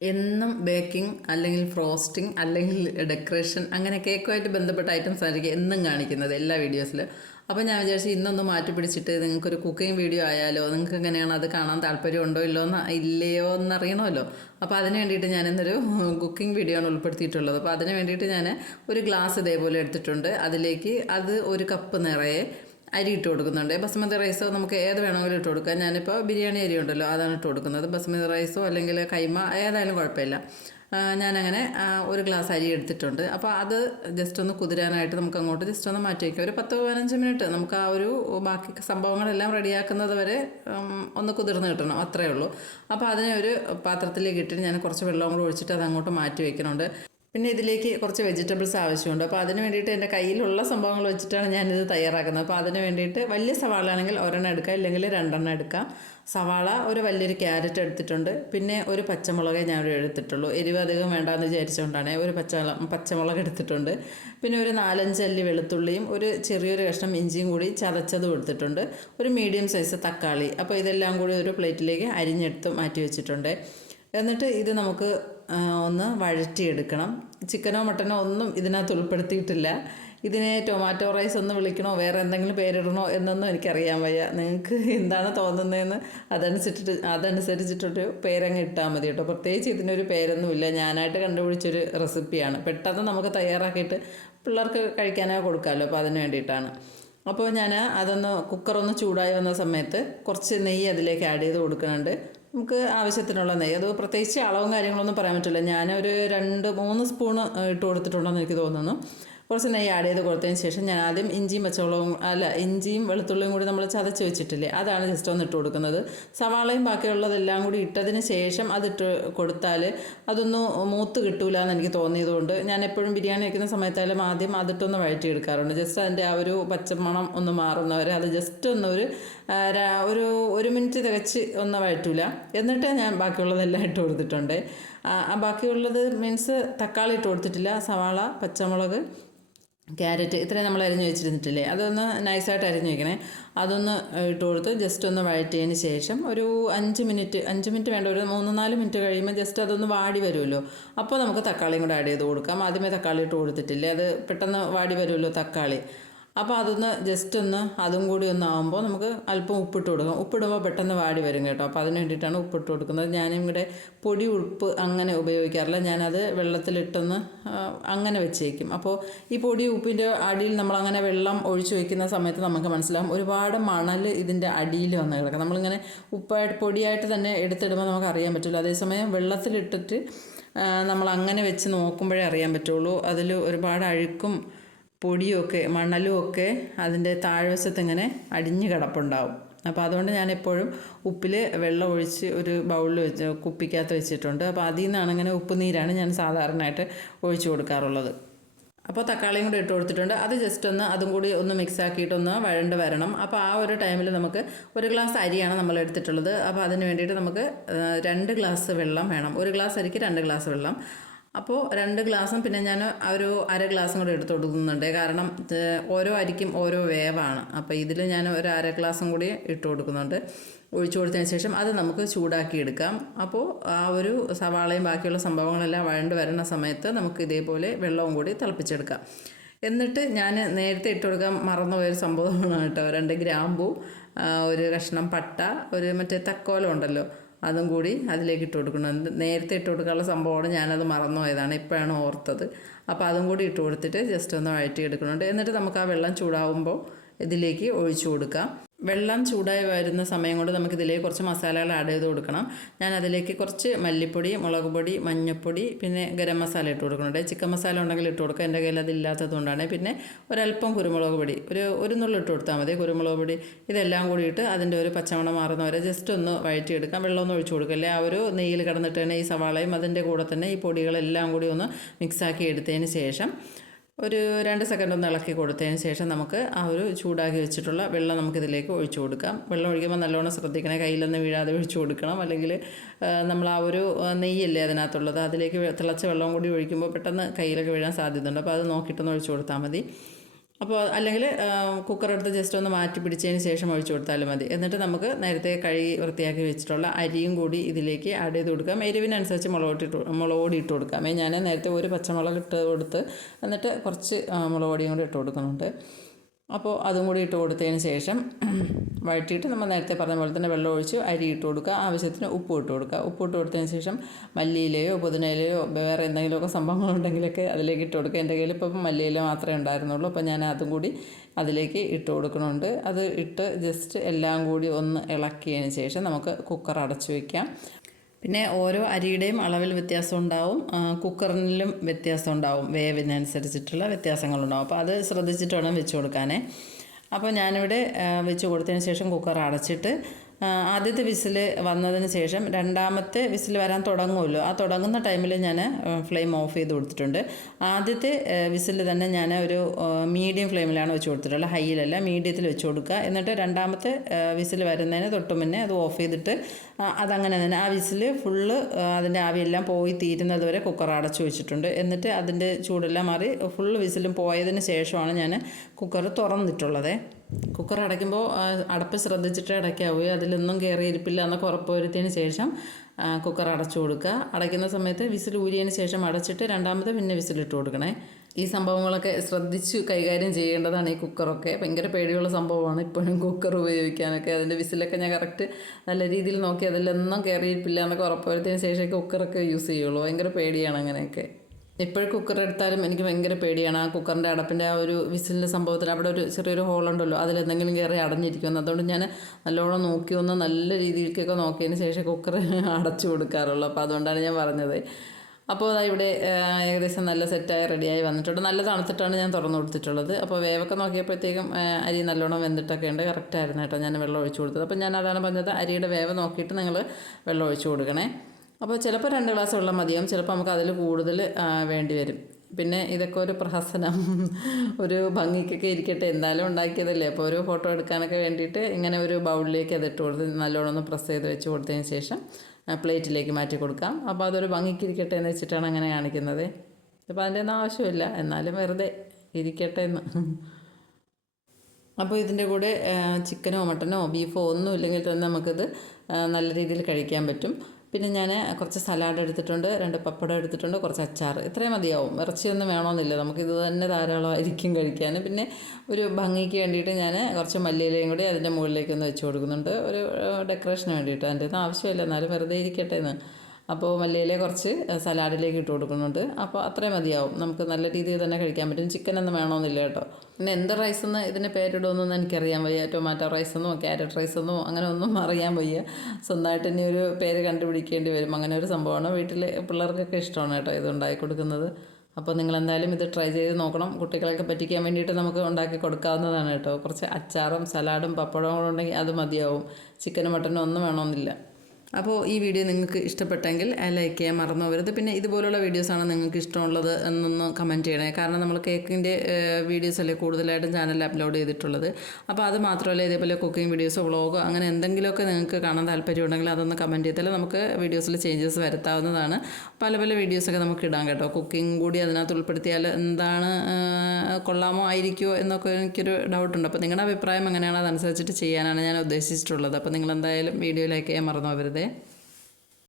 എന്നും ബേക്കിംഗ് അല്ലെങ്കിൽ ഫ്രോസ്റ്റിംഗ് അല്ലെങ്കിൽ ഡെക്കറേഷൻ അങ്ങനെ കേക്കുമായിട്ട് ബന്ധപ്പെട്ട ഐറ്റംസ് ആയിരിക്കും എന്നും കാണിക്കുന്നത് എല്ലാ വീഡിയോസിലും അപ്പോൾ ഞാൻ വിചാരിച്ചു ഇന്നൊന്ന് മാറ്റി പിടിച്ചിട്ട് നിങ്ങൾക്കൊരു കുക്കിംഗ് വീഡിയോ ആയാലോ നിങ്ങൾക്ക് എങ്ങനെയാണ് അത് കാണാൻ താല്പര്യം ഉണ്ടോ ഇല്ലോ എന്ന് ഇല്ലയോ എന്നറിയണമല്ലോ. അപ്പോൾ അതിന് വേണ്ടിയിട്ട് ഞാൻ ഇന്നൊരു കുക്കിംഗ് വീഡിയോ ആണ് ഉൾപ്പെടുത്തിയിട്ടുള്ളത്. അപ്പോൾ അതിന് വേണ്ടിയിട്ട് ഞാൻ ഒരു ഗ്ലാസ് ഇതേപോലെ എടുത്തിട്ടുണ്ട്. അതിലേക്ക് അത് ഒരു കപ്പ് നിറയെ അരി ഇട്ട് കൊടുക്കുന്നുണ്ട്. ബസ്മതി റൈസോ നമുക്ക് ഏത് വേണമെങ്കിലും ഇട്ട് കൊടുക്കാം. ഞാനിപ്പോൾ ബിരിയാണി അരി ഉണ്ടല്ലോ അതാണ് ഇട്ട് കൊടുക്കുന്നത്. ബസ്മതി റൈസോ അല്ലെങ്കിൽ കൈമ ഏതായാലും കുഴപ്പമില്ല. ഞാനങ്ങനെ ഒരു ഗ്ലാസ് അരി എടുത്തിട്ടുണ്ട്. അപ്പോൾ അത് ജസ്റ്റ് ഒന്ന് കുതിരാനായിട്ട് നമുക്ക് അങ്ങോട്ട് ജസ്റ്റ് ഒന്ന് മാറ്റി വയ്ക്കാം ഒരു പത്ത് പതിനഞ്ച് മിനിറ്റ് നമുക്ക് ആ ഒരു ബാക്കി സംഭവങ്ങളെല്ലാം റെഡിയാക്കുന്നത് വരെ ഒന്ന് കുതിർന്ന് കിട്ടണം. അത്രയേ ഉള്ളൂ. അപ്പോൾ അതിനെ ഒരു പാത്രത്തിലേക്ക് ഇട്ടിട്ട് ഞാൻ കുറച്ച് വെള്ളം കൂടെ ഒഴിച്ചിട്ട് അത് അങ്ങോട്ട് മാറ്റി വയ്ക്കുന്നുണ്ട് പിന്നെ ഇതിലേക്ക് കുറച്ച് വെജിറ്റബിൾസ് ആവശ്യമുണ്ട്. അപ്പോൾ അതിന് വേണ്ടിയിട്ട് എന്റെ കയ്യിലുള്ള സംഭവങ്ങൾ വെച്ചിട്ടാണ് ഞാനിത് തയ്യാറാക്കുന്നത്. അപ്പോൾ അതിന് വേണ്ടിയിട്ട് വലിയ സവാള ആണെങ്കിൽ ഒരെണ്ണം എടുക്കാം ഇല്ലെങ്കിൽ രണ്ടെണ്ണം എടുക്കാം. സവാള ഒരു വലിയൊരു ക്യാരറ്റ് എടുത്തിട്ടുണ്ട്. പിന്നെ ഒരു പച്ചമുളകേ ഞാൻ എടുത്തിട്ടുള്ളൂ. എരിവ് അധികം വേണ്ടാന്ന് വിചാരിച്ചുകൊണ്ടാണ് ഒരു പച്ച പച്ചമുളക് എടുത്തിട്ടുണ്ട്. പിന്നെ ഒരു നാലഞ്ച് അല്ലി വെളുത്തുള്ളിയും ഒരു ചെറിയൊരു കഷ്ണം ഇഞ്ചിയും കൂടി ചതച്ചതും എടുത്തിട്ടുണ്ട്. ഒരു മീഡിയം സൈസ് തക്കാളി. അപ്പോൾ ഇതെല്ലാം കൂടി ഒരു പ്ലേറ്റിലേക്ക് അരിഞ്ഞെടുത്ത് മാറ്റി വെച്ചിട്ടുണ്ട്. എന്നിട്ട് ഇത് നമുക്ക് ഒന്ന് വഴറ്റിയെടുക്കണം. ചിക്കനോ മട്ടനോ ഒന്നും ഇതിനകത്ത് ഉൾപ്പെടുത്തിയിട്ടില്ല. ഇതിനെ ടൊമാറ്റോ റൈസ് എന്ന് വിളിക്കണോ വേറെ എന്തെങ്കിലും പേരിടണോ എന്നൊന്നും എനിക്കറിയാൻ വയ്യ. നിങ്ങൾക്ക് എന്താണ് തോന്നുന്നതെന്ന് അതനുസരിച്ചിട്ട് അതനുസരിച്ചിട്ടൊരു പേരങ്ങ് ഇട്ടാൽ മതി കേട്ടോ. പ്രത്യേകിച്ച് ഇതിനൊരു പേരൊന്നുമില്ല. ഞാനായിട്ട് കണ്ടുപിടിച്ചൊരു റെസിപ്പിയാണ്. പെട്ടെന്ന് നമുക്ക് തയ്യാറാക്കിയിട്ട് പിള്ളേർക്ക് കഴിക്കാനോ കൊടുക്കാമല്ലോ. അപ്പോൾ അതിന് വേണ്ടിയിട്ടാണ്. അപ്പോൾ ഞാൻ അതൊന്ന് കുക്കറൊന്ന് ചൂടായി വന്ന സമയത്ത് കുറച്ച് നെയ്യ് അതിലേക്ക് ആഡ് ചെയ്ത് കൊടുക്കുന്നുണ്ട്. നമുക്ക് ആവശ്യത്തിനുള്ള നെയ്യ്. അത് പ്രത്യേകിച്ച് അളവും കാര്യങ്ങളൊന്നും പറയാൻ പറ്റില്ല. ഞാനൊരു രണ്ട് മൂന്ന് സ്പൂണ് ഇട്ട് കൊടുത്തിട്ടുണ്ടെന്ന് എനിക്ക് തോന്നുന്നു. കുറച്ച് നെയ്യ് ആഡ് ചെയ്ത് കൊടുത്തതിന് ശേഷം ഞാൻ ആദ്യം ഇഞ്ചിയും പച്ചമുളകും അല്ല ഇഞ്ചിയും വെളുത്തുള്ളിയും കൂടി നമ്മൾ ചതച്ച് വെച്ചിട്ടില്ലേ അതാണ് ജസ്റ്റ് ഒന്ന് ഇട്ട് കൊടുക്കുന്നത്. സവാളയും ബാക്കിയുള്ളതെല്ലാം കൂടി ഇട്ടതിന് ശേഷം അതിട്ട് കൊടുത്താൽ അതൊന്നും മൂത്ത് കിട്ടൂല എന്ന് എനിക്ക് തോന്നിയതുകൊണ്ട് ഞാൻ എപ്പോഴും ബിരിയാണി വയ്ക്കുന്ന സമയത്തായാലും ആദ്യം അതിട്ടൊന്ന് വഴറ്റിയെടുക്കാറുണ്ട്. ജസ്റ്റ് അതിന്റെ ആ ഒരു പച്ചമണം ഒന്ന് മാറുന്നവരെ അത് ജസ്റ്റ് ഒന്നൊരു ഒരു ഒരു മിനിറ്റ് തികച്ച് ഒന്ന് വഴറ്റൂല. എന്നിട്ട് ഞാൻ ബാക്കിയുള്ളതെല്ലാം ഇട്ട് കൊടുത്തിട്ടുണ്ട്. ബാക്കിയുള്ളത് മീൻസ് തക്കാളി ഇട്ട് കൊടുത്തിട്ടില്ല സവാള പച്ചമുളക് ക്യാരറ്റ് ഇത്രയും നമ്മൾ അരിഞ്ഞ് വെച്ചിരുന്നിട്ടില്ലേ? അതൊന്ന് നൈസായിട്ട് അരിഞ്ഞ് വെക്കണേ. അതൊന്ന് ഇട്ട് കൊടുത്ത് ജസ്റ്റ് ഒന്ന് വഴറ്റിയതിന് ശേഷം ഒരു അഞ്ച് മിനിറ്റ് അഞ്ച് മിനിറ്റ് വേണ്ട ഒരു മൂന്ന് നാല് മിനിറ്റ് കഴിയുമ്പോൾ ജസ്റ്റ് അതൊന്ന് വാടി വരുമല്ലോ. അപ്പോൾ നമുക്ക് തക്കാളിയും കൂടെ ആഡ് ചെയ്ത് കൊടുക്കാം. ആദ്യമേ തക്കാളി ഇട്ട് കൊടുത്തിട്ടില്ലേ? അത് പെട്ടെന്ന് വാടി വരുമല്ലോ തക്കാളി. അപ്പോൾ അതൊന്ന് ജസ്റ്റ് ഒന്ന് അതും കൂടി ഒന്ന് ആകുമ്പോൾ നമുക്ക് അല്പം ഉപ്പിട്ട് കൊടുക്കാം. ഉപ്പിടുമ്പോൾ പെട്ടെന്ന് വാടി വരും കേട്ടോ. അപ്പോൾ അതിന് വേണ്ടിയിട്ടാണ് ഉപ്പിട്ട് കൊടുക്കുന്നത്. ഞാനും ഇവിടെ പൊടി ഉപ്പ് അങ്ങനെ ഉപയോഗിക്കാറില്ല. ഞാനത് വെള്ളത്തിലിട്ടൊന്ന് അങ്ങനെ വെച്ചേക്കും. അപ്പോൾ ഈ പൊടി ഉപ്പിന്റെ അടിയിൽ നമ്മളങ്ങനെ വെള്ളം ഒഴിച്ചു വയ്ക്കുന്ന സമയത്ത് നമുക്ക് മനസ്സിലാവും ഒരുപാട് മണൽ ഇതിന്റെ അടിയിൽ വന്ന് കിടക്കും. നമ്മളിങ്ങനെ ഉപ്പായിട്ട് പൊടിയായിട്ട് തന്നെ എടുത്തിടുമ്പോൾ നമുക്ക് അറിയാൻ പറ്റില്ല. അതേസമയം വെള്ളത്തിലിട്ടിട്ട് നമ്മൾ അങ്ങനെ വെച്ച് നോക്കുമ്പോഴേ അറിയാൻ പറ്റുള്ളൂ. അതിൽ ഒരുപാട് അഴുക്കും പൊടിയൊക്കെ മണലും ഒക്കെ അതിന്റെ താഴ്വശത്ത് ഇങ്ങനെ അടിഞ്ഞു കിടപ്പുണ്ടാവും. അപ്പോൾ അതുകൊണ്ട് ഞാൻ എപ്പോഴും ഉപ്പിൽ വെള്ളം ഒഴിച്ച് ഒരു ബൗളിൽ വെച്ച് കുപ്പിക്കകത്ത് വെച്ചിട്ടുണ്ട്. അപ്പോൾ അതിൽ നിന്നാണ് ഇങ്ങനെ ഉപ്പ് നീരാണ് ഞാൻ സാധാരണയായിട്ട് ഒഴിച്ചു കൊടുക്കാറുള്ളത്. അപ്പോൾ തക്കാളിയും കൂടി ഇട്ട് കൊടുത്തിട്ടുണ്ട്. അത് ജസ്റ്റ് ഒന്ന് അതും കൂടി ഒന്ന് മിക്സ് ആക്കിയിട്ടൊന്ന് വഴണ്ട് വരണം. അപ്പോൾ ആ ഒരു ടൈമിൽ നമുക്ക് ഒരു ഗ്ലാസ് അരിയാണ് നമ്മൾ എടുത്തിട്ടുള്ളത്. അപ്പോൾ അതിന് വേണ്ടിയിട്ട് നമുക്ക് രണ്ട് ഗ്ലാസ് വെള്ളം വേണം. ഒരു ഗ്ലാസ് അരിക്ക് രണ്ട് ഗ്ലാസ് വെള്ളം. അപ്പോൾ രണ്ട് ഗ്ലാസും പിന്നെ ഞാൻ ഒരു അര ഗ്ലാസും കൂടി എടുത്ത് കൊടുക്കുന്നുണ്ട്. കാരണം ഓരോ അരിക്കും ഓരോ വേവാണ്. അപ്പോൾ ഇതിൽ ഞാൻ ഒരു അര ഗ്ലാസും കൂടി ഇട്ട് കൊടുക്കുന്നുണ്ട്. ഒഴിച്ചു കൊടുത്തതിന് ശേഷം അത് നമുക്ക് ചൂടാക്കി എടുക്കാം. അപ്പോൾ ആ ഒരു സവാളയും ബാക്കിയുള്ള സംഭവങ്ങളെല്ലാം വഴണ്ട് വരുന്ന സമയത്ത് നമുക്ക് ഇതേപോലെ വെള്ളവും കൂടി തിളപ്പിച്ചെടുക്കാം. എന്നിട്ട് ഞാൻ നേരത്തെ ഇട്ട് കൊടുക്കാൻ മറന്നുപോയൊരു സംഭവമാണ് കേട്ടോ. രണ്ട് ഗ്രാമ്പു ഒരു കഷ്ണം പട്ട ഒരു മറ്റേ തക്കോലം ഉണ്ടല്ലോ. അതും കൂടി അതിലേക്ക് ഇട്ട് കൊടുക്കണം. നേരത്തെ ഇട്ട് കൊടുക്കാനുള്ള സംഭവമാണ് ഞാനത് മറന്നുപോയതാണ് ഇപ്പോഴാണ് ഓർത്തത്. അപ്പോൾ അതും കൂടി ഇട്ട് കൊടുത്തിട്ട് ജസ്റ്റ് ഒന്ന് വഴറ്റി എടുക്കുന്നുണ്ട് എന്നിട്ട് നമുക്ക് ആ വെള്ളം ചൂടാവുമ്പോൾ ഇതിലേക്ക് ഒഴിച്ചു കൊടുക്കാം. വെള്ളം ചൂടായി വരുന്ന സമയം കൊണ്ട് നമുക്ക് ഇതിലേക്ക് കുറച്ച് മസാലകൾ ആഡ് ചെയ്ത് കൊടുക്കണം. ഞാൻ അതിലേക്ക് കുറച്ച് മല്ലിപ്പൊടി മുളക് പൊടി മഞ്ഞൾപ്പൊടി പിന്നെ ഗരം മസാല ഇട്ട് കൊടുക്കുന്നുണ്ട് ചിക്കൻ മസാല ഉണ്ടെങ്കിൽ ഇട്ട് കൊടുക്കുക. എന്റെ കയ്യിൽ അതില്ലാത്തത് കൊണ്ടാണ്. പിന്നെ ഒരല്പം കുരുമുളക് പൊടി ഒരു ഒരു നുള്ളു ഇട്ട് കൊടുത്താൽ മതി. കുരുമുളക് പൊടി ഇതെല്ലാം കൂടിയിട്ട് അതിന്റെ ഒരു പച്ചമണം മാറുന്ന വരെ ജസ്റ്റ് ഒന്ന് വഴറ്റിയെടുക്കാം. വെള്ളമൊന്നും ഒഴിച്ചു കൊടുക്കല്ലേ ആ ഒരു നെയ്യിൽ കിടന്നിട്ട് തന്നെ ഈ സവാളയും അതിന്റെ കൂടെ തന്നെ ഈ പൊടികളെല്ലാം കൂടി ഒന്ന് മിക്സാക്കി എടുത്തതിന് ശേഷം ഒരു രണ്ട് സെക്കൻഡ് ഒന്ന് ഇളക്കി കൊടുത്തതിന് ശേഷം നമുക്ക് ആ ഒരു ചൂടാക്കി വെച്ചിട്ടുള്ള വെള്ളം നമുക്കിതിലേക്ക് ഒഴിച്ചു കൊടുക്കാം. വെള്ളം ഒഴിക്കുമ്പോൾ നല്ലോണം ശ്രദ്ധിക്കണേ കയ്യിലൊന്നും വീഴാതെ ഒഴിച്ചു കൊടുക്കണം. അല്ലെങ്കിൽ നമ്മൾ ആ ഒരു നെയ്യല്ലേ അതിനകത്തുള്ളത് അതിലേക്ക് തിളച്ച വെള്ളം കൂടി ഒഴിക്കുമ്പോൾ പെട്ടെന്ന് കയ്യിലൊക്കെ വീഴാൻ സാധ്യതയുണ്ട്. അപ്പോൾ അത് നോക്കിയിട്ടൊന്ന് ഒഴിച്ചു കൊടുത്താൽ മതി. അപ്പോൾ അല്ലെങ്കിൽ കുക്കർ എടുത്ത് ജസ്റ്റ് ഒന്ന് മാറ്റി പിടിച്ചതിന് ശേഷം ഒഴിച്ചു കൊടുത്താലും മതി. എന്നിട്ട് നമുക്ക് നേരത്തെ കഴുകി വൃത്തിയാക്കി വെച്ചിട്ടുള്ള അരിയും കൂടി ഇതിലേക്ക് ആഡ് ചെയ്ത് കൊടുക്കാം എരിവിനനുസരിച്ച് മുളക് ഇട്ട് മുളക് പൊടി ഇട്ട് കൊടുക്കാം. ഞാൻ നേരത്തെ ഒരു പച്ചമുളക് ഇട്ട് കൊടുത്ത് എന്നിട്ട് കുറച്ച് ആ, മുളക് പൊടിയും കൂടി ഇട്ട് കൊടുക്കുന്നുണ്ട്. അപ്പോൾ അതും കൂടി ഇട്ട് കൊടുത്തതിന് ശേഷം വഴറ്റിയിട്ട് നമ്മൾ നേരത്തെ പറഞ്ഞ പോലെ തന്നെ വെള്ളം ഒഴിച്ച് അരി ഇട്ട് കൊടുക്കുക. ആവശ്യത്തിന് ഉപ്പ് ഇട്ട് കൊടുക്കുക. ഉപ്പ് ഇട്ട് കൊടുത്തതിന് ശേഷം മല്ലിയിലയോ പുതിനയിലയോ വേറെ എന്തെങ്കിലുമൊക്കെ സംഭവങ്ങളുണ്ടെങ്കിലൊക്കെ അതിലേക്ക് ഇട്ട് കൊടുക്കുക. എന്റെ കയ്യിൽ ഇപ്പം മല്ലിയില മാത്രമേ ഉണ്ടായിരുന്നുള്ളൂ. അപ്പോൾ ഞാൻ അതും കൂടി അതിലേക്ക് ഇട്ട് കൊടുക്കണമുണ്ട് അത് ഇട്ട് ജസ്റ്റ് എല്ലാം കൂടി ഒന്ന് ഇളക്കിയതിന് ശേഷം നമുക്ക് കുക്കർ അടച്ചു വയ്ക്കാം പിന്നെ ഓരോ അരിയുടെയും അളവിൽ വ്യത്യാസം ഉണ്ടാവും കുക്കറിലും വ്യത്യാസം ഉണ്ടാവും വേവിനനുസരിച്ചിട്ടുള്ള വ്യത്യാസങ്ങളുണ്ടാവും. അപ്പോൾ അത് ശ്രദ്ധിച്ചിട്ട് വേണം വെച്ച് കൊടുക്കാനേ. അപ്പോൾ ഞാനിവിടെ വെച്ച് കൊടുത്തതിന് ശേഷം കുക്കർ അടച്ചിട്ട് ആദ്യത്തെ വിസിൽ വന്നതിന് ശേഷം രണ്ടാമത്തെ വിസിൽ വരാൻ തുടങ്ങുമല്ലോ. ആ തുടങ്ങുന്ന ടൈമിൽ ഞാൻ ഫ്ലെയിം ഓഫ് ചെയ്ത് കൊടുത്തിട്ടുണ്ട്. ആദ്യത്തെ വിസിൽ തന്നെ ഞാൻ ഒരു മീഡിയം ഫ്ലെയിമിലാണ് വെച്ച് കൊടുത്തിട്ടുള്ളത്. ഹൈയിലല്ല മീഡിയത്തിൽ വെച്ച് കൊടുക്കുക. എന്നിട്ട് രണ്ടാമത്തെ വിസിൽ വരുന്നതിന് തൊട്ട് മുന്നേ അത് ഓഫ് ചെയ്തിട്ട് അതങ്ങനെ തന്നെ. ആ വിസിൽ ഫുള്ള് അതിന്റെ ആവിയെല്ലാം പോയി തീരുന്നത് വരെ കുക്കർ അടച്ചു വെച്ചിട്ടുണ്ട്. എന്നിട്ട് അതിന്റെ ചൂടെല്ലാം മാറി ഫുള്ള് വിസിലും പോയതിന് ശേഷമാണ് ഞാൻ കുക്കർ തുറന്നിട്ടുള്ളത്. കുക്കർ അടയ്ക്കുമ്പോൾ അടപ്പ് ശ്രദ്ധിച്ചിട്ട് അടയ്ക്കാവൂ അതിലൊന്നും കയറി ഇരിപ്പില്ല എന്നൊക്കെ ഉറപ്പ് വരുത്തിയതിന് ശേഷം കുക്കർ അടച്ചു കൊടുക്കുക. അടയ്ക്കുന്ന സമയത്ത് വിസിൽ ഊരിയതിന് ശേഷം അടച്ചിട്ട് രണ്ടാമത് പിന്നെ വിസിലിട്ട് കൊടുക്കണേ. ഈ സംഭവങ്ങളൊക്കെ ശ്രദ്ധിച്ച് കൈകാര്യം ചെയ്യേണ്ടതാണ് ഈ കുക്കറൊക്കെ. ഭയങ്കര പേടിയുള്ള സംഭവമാണ് ഇപ്പോഴും കുക്കർ ഉപയോഗിക്കാനൊക്കെ. അതിന്റെ വിസിലൊക്കെ ഞാൻ കറക്റ്റ് നല്ല രീതിയിൽ നോക്കി അതിലൊന്നും കയറിയിട്ടില്ല എന്നൊക്കെ ഉറപ്പുവരുത്തിന് വരുത്തിയതിന് ശേഷം കുക്കറൊക്കെ യൂസ് ചെയ്യുള്ളൂ. ഭയങ്കര പേടിയാണ് അങ്ങനെയൊക്കെ. എപ്പോഴും കുക്കർ എടുത്താലും എനിക്ക് ഭയങ്കര പേടിയാണ് ആ കുക്കറിന്റെ അടപ്പിന്റെ ആ ഒരു വിസിലിന്റെ സംഭവത്തിൽ അവിടെ ഒരു ചെറിയൊരു ഹോളുണ്ടല്ലോ അതിലെന്തെങ്കിലും കയറി അടഞ്ഞിരിക്കുമെന്ന്. അതുകൊണ്ട് ഞാൻ നല്ലോണം നോക്കി ഒന്ന് നല്ല രീതിയിലേക്കൊക്കെ നോക്കിയതിന് ശേഷം കുക്കർ അടച്ചു കൊടുക്കാറുള്ളൂ. അപ്പോൾ അതുകൊണ്ടാണ് ഞാൻ പറഞ്ഞത്. അപ്പോൾ അതാ ഇവിടെ ഏകദേശം നല്ല സെറ്റായി റെഡിയായി വന്നിട്ടുണ്ട്. നല്ല തണുത്തിട്ടാണ് ഞാൻ തുറന്നു കൊടുത്തിട്ടുള്ളത്. അപ്പോൾ വേവൊക്കെ നോക്കിയപ്പോഴത്തേക്കും അരി നല്ലോണം വെന്തിട്ടൊക്കെ ഉണ്ട്. കറക്റ്റായിരുന്നു കേട്ടോ ഞാൻ വെള്ളം ഒഴിച്ചു കൊടുത്തത്. അപ്പോൾ ഞാൻ അതാണ് പറഞ്ഞത് അരിയുടെ വേവ് നോക്കിയിട്ട് നിങ്ങൾ വെള്ളം ഒഴിച്ചു കൊടുക്കണേ. അപ്പോൾ ചിലപ്പോൾ രണ്ട് ഗ്ലാസ് വെള്ളം മതിയാവും. ചിലപ്പോൾ നമുക്ക് അതിൽ കൂടുതൽ വേണ്ടി വരും. പിന്നെ ഇതൊക്കെ ഒരു പ്രഹസനം. ഒരു ഭംഗിക്കൊക്കെ ഇരിക്കട്ടെ. എന്തായാലും ഉണ്ടാക്കിയതല്ലേ. അപ്പോൾ ഒരു ഫോട്ടോ എടുക്കാനൊക്കെ വേണ്ടിയിട്ട് ഇങ്ങനെ ഒരു ബൗളിലേക്ക് അത് ഇട്ട് കൊടുത്ത് നല്ലോണം ഒന്ന് പ്രസ് ചെയ്ത് വെച്ച് കൊടുത്തതിന് ശേഷം പ്ലേറ്റിലേക്ക് മാറ്റി കൊടുക്കാം. അപ്പോൾ അതൊരു ഭംഗിക്ക് ഇരിക്കട്ടെ എന്ന് വെച്ചിട്ടാണ് അങ്ങനെ കാണിക്കുന്നത്. അപ്പോൾ അതിന്റെ ഒന്നും ആവശ്യമില്ല. എന്നാലും വെറുതെ ഇരിക്കട്ടെ എന്ന്. അപ്പോൾ ഇതിന്റെ കൂടെ ചിക്കനോ മട്ടനോ ബീഫോ ഒന്നും ഇല്ലെങ്കിൽ തന്നെ നമുക്കിത് നല്ല രീതിയിൽ കഴിക്കാൻ പറ്റും. പിന്നെ ഞാൻ കുറച്ച് സലാഡ് എടുത്തിട്ടുണ്ട് രണ്ട് പപ്പടം എടുത്തിട്ടുണ്ട് കുറച്ച് അച്ചാർ. ഇത്രയും മതിയാവും. ഇറച്ചിയൊന്നും വേണമെന്നില്ല. നമുക്കിത് തന്നെ ധാരാളമായിരിക്കും കഴിക്കാൻ. പിന്നെ ഒരു ഭംഗിക്ക് വേണ്ടിയിട്ട് ഞാൻ കുറച്ച് മല്ലിയിലയും കൂടി അതിന്റെ മുകളിലേക്ക് ഒന്ന് വെച്ച് കൊടുക്കുന്നുണ്ട്. ഒരു ഡെക്കറേഷന് വേണ്ടിയിട്ട്. അതിന്റെ ഒന്നും ആവശ്യമില്ല. എന്നാലും വെറുതെ ഇരിക്കട്ടെ എന്ന്. അപ്പോൾ മല്ലിയില കുറച്ച് സലാഡിലേക്ക് ഇട്ട് കൊടുക്കുന്നുണ്ട്. അപ്പോൾ അത്രയും മതിയാവും. നമുക്ക് നല്ല രീതിയിൽ തന്നെ കഴിക്കാൻ പറ്റും. ചിക്കനൊന്നും വേണമെന്നില്ല കേട്ടോ. പിന്നെ എന്ത് റൈസ് എന്ന് ഇതിന് പേരിടുമെന്നൊന്നും എനിക്കറിയാൻ വയ്യ. ടൊമാറ്റോ റൈസെന്നോ ക്യാരറ്റ് റൈസെന്നോ അങ്ങനെ ഒന്നും അറിയാൻ വയ്യ. സ്വന്തമായിട്ട് ഇനി ഒരു പേര് കണ്ടുപിടിക്കേണ്ടി വരും. അങ്ങനെ ഒരു സംഭവമാണ്. വീട്ടിൽ പിള്ളേർക്കൊക്കെ ഇഷ്ടമാണ് കേട്ടോ ഇത് ഉണ്ടാക്കി കൊടുക്കുന്നത്. അപ്പോൾ നിങ്ങൾ എന്തായാലും ഇത് ട്രൈ ചെയ്ത് നോക്കണം. കുട്ടികൾക്ക് പറ്റിക്കാൻ വേണ്ടിയിട്ട് നമുക്ക് ഉണ്ടാക്കി കൊടുക്കാവുന്നതാണ് കേട്ടോ. കുറച്ച് അച്ചാറും സലാഡും പപ്പടവും കൂടെ ഉണ്ടെങ്കിൽ അത് മതിയാവും. ചിക്കനും മട്ടനും ഒന്നും വേണമെന്നില്ല അപ്പോൾ ഈ വീഡിയോ നിങ്ങൾക്ക് ഇഷ്ടപ്പെട്ടെങ്കിൽ ലൈക്ക് ചെയ്യാൻ മറന്നു പോകരുത് പിന്നെ ഇതുപോലുള്ള വീഡിയോസാണ് നിങ്ങൾക്ക് ഇഷ്ടമുള്ളത് എന്നൊന്ന് കമന്റ് ചെയ്യണേ. കാരണം നമ്മൾ കേക്കിന്റെ വീഡിയോസ് അല്ലേ കൂടുതലായിട്ടും ചാനലിൽ അപ്ലോഡ് ചെയ്തിട്ടുള്ളത്. അപ്പോൾ അത് മാത്രമല്ല ഇതേപോലെ കുക്കിംഗ് വീഡിയോസോ വ്ളോഗോ അങ്ങനെ എന്തെങ്കിലുമൊക്കെ നിങ്ങൾക്ക് കാണാൻ താല്പര്യമുണ്ടെങ്കിൽ അതൊന്ന് കമന്റ് ചെയ്താൽ നമുക്ക് വീഡിയോസിൽ ചേഞ്ചസ് വരുത്താവുന്നതാണ്. പല പല വീഡിയോസൊക്കെ നമുക്ക് ഇടാം കേട്ടോ. കുക്കിംഗ് കൂടി അതിനകത്ത് ഉൾപ്പെടുത്തിയാൽ എന്താണ് കൊള്ളാമോ ആയിരിക്കുമോ എന്നൊക്കെ എനിക്കൊരു ഡൗട്ടുണ്ട് അപ്പോൾ നിങ്ങളുടെ അഭിപ്രായം എങ്ങനെയാണോ? അതനുസരിച്ചിട്ട് ചെയ്യാനാണ് ഞാൻ ഉദ്ദേശിച്ചിട്ടുള്ളത്. അപ്പോൾ നിങ്ങൾ എന്തായാലും വീഡിയോ ലൈക്ക് ചെയ്യാൻ മറന്നു പോകരുതേ verde.